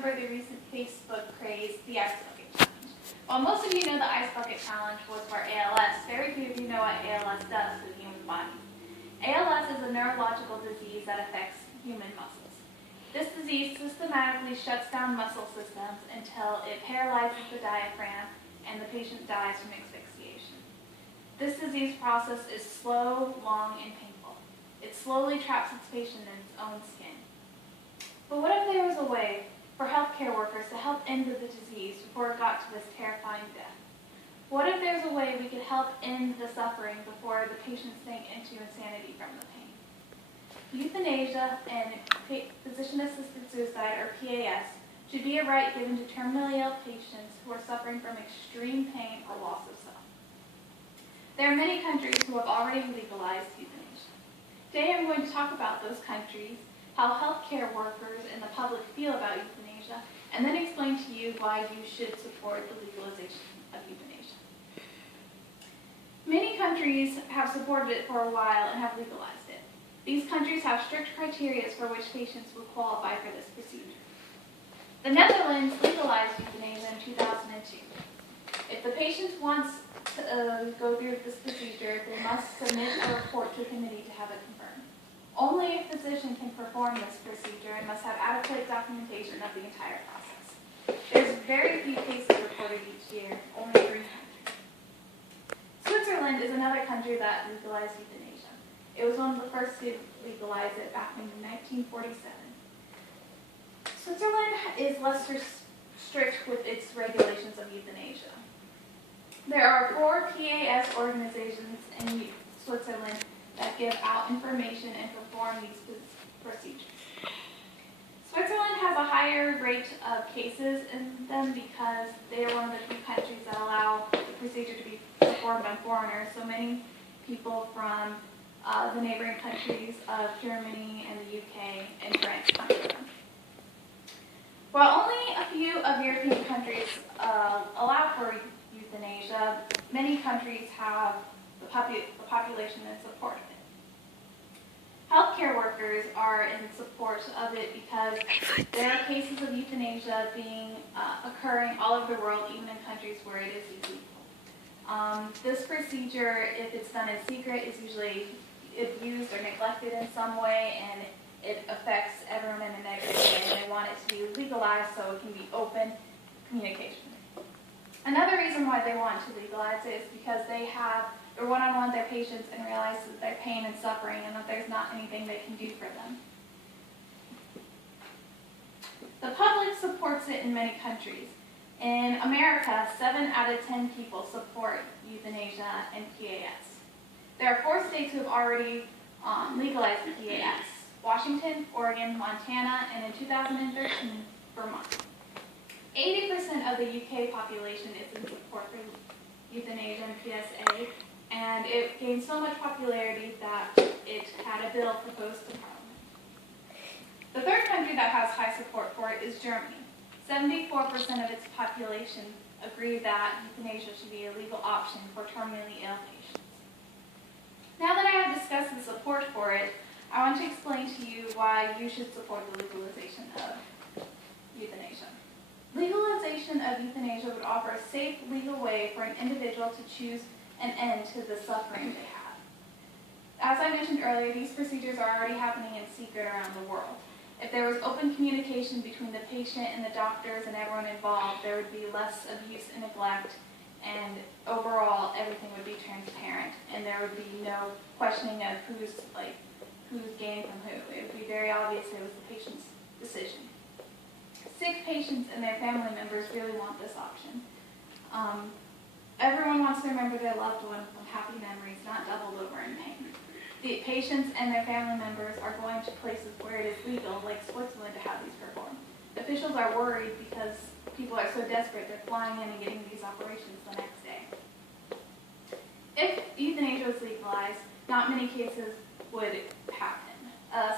remember the recent Facebook craze, the Ice Bucket Challenge. While most of you know the Ice Bucket Challenge was for ALS, very few of you know what ALS does to the human body. ALS is a neurological disease that affects human muscles. This disease systematically shuts down muscle systems until it paralyzes the diaphragm and the patient dies from asphyxiation. This disease process is slow, long, and painful. It slowly traps its patient in its own skin. But what if there was a way for healthcare workers to help end the disease before it got to this terrifying death? What if there's a way we could help end the suffering before the patient sank into insanity from the pain? Euthanasia and physician-assisted suicide, or PAS, should be a right given to terminally ill patients who are suffering from extreme pain or loss of self. There are many countries who have already legalized euthanasia. Today I'm going to talk about those countries, how healthcare workers and the public feel about euthanasia, and then explain to you why you should support the legalization of euthanasia. Many countries have supported it for a while and have legalized it. These countries have strict criteria for which patients will qualify for this procedure. The Netherlands legalized euthanasia in 2002. If the patient wants to go through this procedure, they must submit a report to a committee to have it confirmed. Only a physician can perform this procedure and must have adequate documentation of the entire process. There's very few cases reported each year, only 3 countries. Switzerland is another country that legalized euthanasia. It was one of the first to legalize it back in 1947. Switzerland is less strict with its regulations of euthanasia. There are 4 PAS organizations in Switzerland that give out information and perform these procedures. Switzerland has a higher rate of cases in them because they are one of the few countries that allow the procedure to be performed on foreigners, so many people from the neighboring countries of Germany and the UK and France come to them. While only a few of European countries allow for euthanasia, many countries have the population in support of it. Healthcare workers are in support of it because there are cases of euthanasia occurring all over the world, even in countries where it is illegal. This procedure, if it's done in secret, is usually abused or neglected in some way, and it affects everyone in a negative way, and they want it to be legalized so it can be open communication. Another reason why they want to legalize it is because they're one-on-one with their patients and realize that their pain and suffering and that there's not anything they can do for them. The public supports it in many countries. In America, 7 out of 10 people support euthanasia and PAS. There are 4 states who have already legalized PAS: Washington, Oregon, Montana, and in 2013, Vermont. 80% of the UK population is in support for euthanasia and PSA, and it gained so much popularity that it had a bill proposed to Parliament. The third country that has high support for it is Germany. 74% of its population agree that euthanasia should be a legal option for terminally ill patients. Now that I have discussed the support for it, I want to explain to you why you should support the legalization of euthanasia. Legalization of euthanasia would offer a safe legal way for an individual to choose an end to the suffering they have. As I mentioned earlier, these procedures are already happening in secret around the world. If there was open communication between the patient and the doctors and everyone involved, there would be less abuse and neglect, and overall everything would be transparent, and there would be no questioning of who's gaining from who. It would be very obvious it was the patient's decision. Sick patients and their family members really want this option. Everyone wants to remember their loved one with happy memories, not doubled over in pain. The patients and their family members are going to places where it is legal, like Switzerland, to have these performed. Officials are worried because people are so desperate they're flying in and getting these operations the next day. If euthanasia was legalized, not many cases would happen.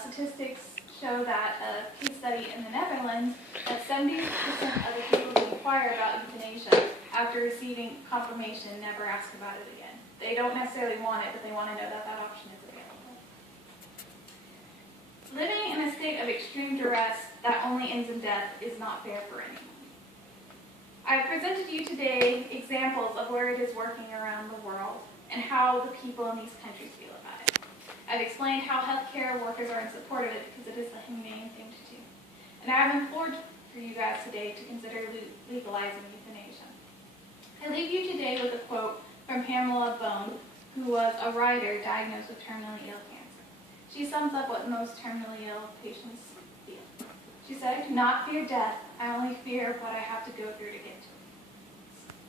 Statistics show that a case study in the Netherlands that 70% of the people who inquire about euthanasia after receiving confirmation never ask about it again. They don't necessarily want it, but they want to know that that option is available. Living in a state of extreme duress that only ends in death is not fair for anyone. I have presented to you today examples of where it is working around the world and how the people in these countries feel about it. I've explained how healthcare workers are in support of it because it is the humane thing to do. And I have implored for you guys today to consider legalizing euthanasia. I leave you today with a quote from Pamela Bone, who was a writer diagnosed with terminally ill cancer. She sums up what most terminally ill patients feel. She said, "I do not fear death, I only fear what I have to go through to get to it."